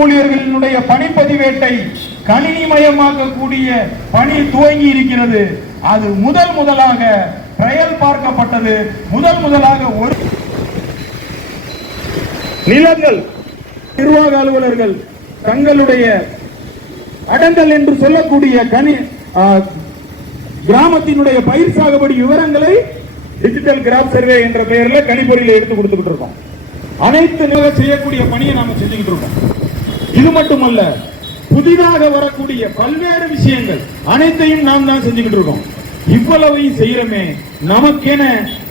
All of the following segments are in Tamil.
ஊழியர்களினுடைய பணிப்பதிவேட்டை கணினிமயமாக்கக்கூடிய பணி துவங்கி இருக்கிறது. அது முதலாக ட்ரையல் பார்க்கப்பட்டது. முதலாக ஒரு நிலங்கள் நிர்வாக அலுவலர்கள் தங்களுடைய அடங்கல் என்று சொல்லக்கூடிய கிராமத்தினுடைய பயிர் சாகுபடி விவரங்களை டிஜிட்டல் கிராப் சர்வே என்ற பெயரில் கணிப்பொறியில் எடுத்து கொடுத்துக்கிட்டு இருக்கோம். அனைத்து செய்யக்கூடிய பணியை நாம செஞ்சுக்கிட்டு இருக்கோம். இது மட்டுமல்ல, புதிதாக வரக்கூடிய பல்வேறு விஷயங்கள் அனைத்தையும் நாம் தான் செஞ்சுக்கிட்டு இருக்கோம். இவ்வளவையும் செய்யறமே, நமக்கென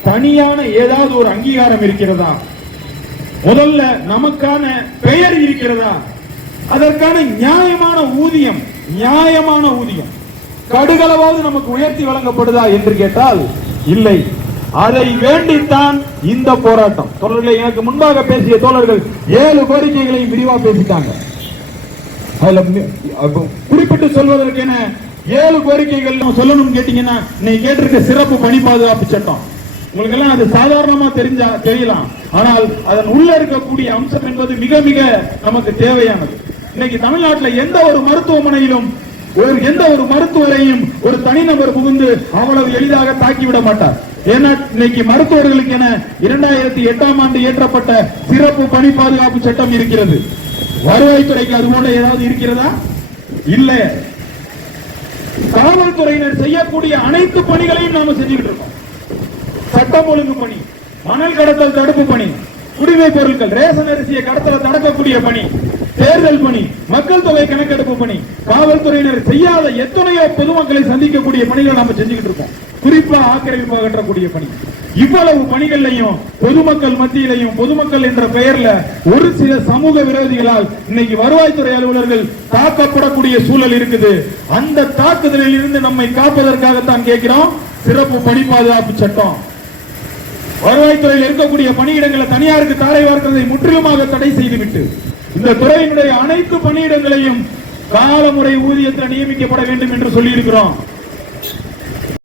தனியான ஏதாவது ஒரு அங்கீகாரம் இருக்கிறதா? முதல்ல நமக்கான பெயர் இருக்கிறதா? அதற்கான நியாயமான ஊதியம் கடுகளவாவது நமக்கு உயர்த்தி வழங்கப்படுதா என்று கேட்டால் இல்லை. அதை வேண்டித்தான் இந்த போராட்டம். தோழர்களை, எனக்கு முன்பாக பேசிய தோழர்கள் 7 கோரிக்கைகளையும் விரிவாக பேசிட்டாங்க. குறிப்பிட்டு சொல்வதற்கென 7 கோரிக்கைகள் சொல்லணும் கேட்டீங்கன்னா, நீங்க கேட்டிருக்க சிறப்பு பணி பாதுகாப்பு சட்டம் உங்களுக்கு எல்லாம் அது சாதாரணமா தெரியலாம். ஆனால் அதன் உள்ள இருக்கக்கூடிய அம்சம் என்பது மிக மிக நமக்கு தேவையானது. இன்னைக்கு தமிழ்நாட்டில் எந்த ஒரு மருத்துவமனையிலும் எந்த ஒரு மருத்துவரையும் ஒரு தனிநபர் புகுந்து அவ்வளவு எளிதாக தாக்கிவிட மாட்டார். ஏன்னா இன்னைக்கு மருத்துவர்களுக்கு என 2008ஆம் ஆண்டு இயற்றப்பட்ட சிறப்பு பணி பாதுகாப்பு சட்டம் இருக்கிறது. வருவாய்த்துறைக்கு அது போல ஏதாவது இருக்கிறதா? இல்ல. காவல்துறையினர் செய்யக்கூடிய அனைத்து பணிகளையும் நாம செஞ்சுக்கிட்டு இருக்கோம். சட்டம் ஒழுங்கு பணி, மணல் கடத்தல் தடுப்பு பணி, குடிமை பொருட்கள், ரேஷன் அரிசியை கடத்தல தடுக்கக்கூடிய பணி, தேர்தல் பணி, மக்கள் தொகை கணக்கெடுப்பு பணி, காவல்துறையினர் செய்யாத எத்தனையோ பொதுமக்களை சந்திக்கக்கூடிய பணிகளை நாம செஞ்சுக்கிட்டு இருக்கோம். குறிப்பா ஆக்கிரமிப்பு அகற்றக்கூடிய பணி. இவ்வளவு பணிகளையும் பொதுமக்கள் மத்தியிலையும் பொதுமக்கள் என்ற பெயர்ல ஒரு சில சமூக விரோதிகளால் இன்னைக்கு வருவாய்த்துறை அலுவலர்கள் தாக்கப்படக்கூடிய சூழல் இருக்குது. அந்த தாக்குதலில் இருந்து நம்மை காப்பதற்காகத்தான் கேட்கிறோம் சிறப்பு பணி பாதுகாப்பு சட்டம். வருவாய்த்துறையில் இருக்கக்கூடிய பணியிடங்களை தனியாருக்கு தாரை வார்க்கிறதை முற்றிலுமாக தடை செய்துவிட்டு இந்த துறையினுடைய அனைத்து பணியிடங்களையும் காலமுறை ஊதியத்தில் நியமிக்கப்பட வேண்டும் என்று சொல்லி இருக்கிறோம்.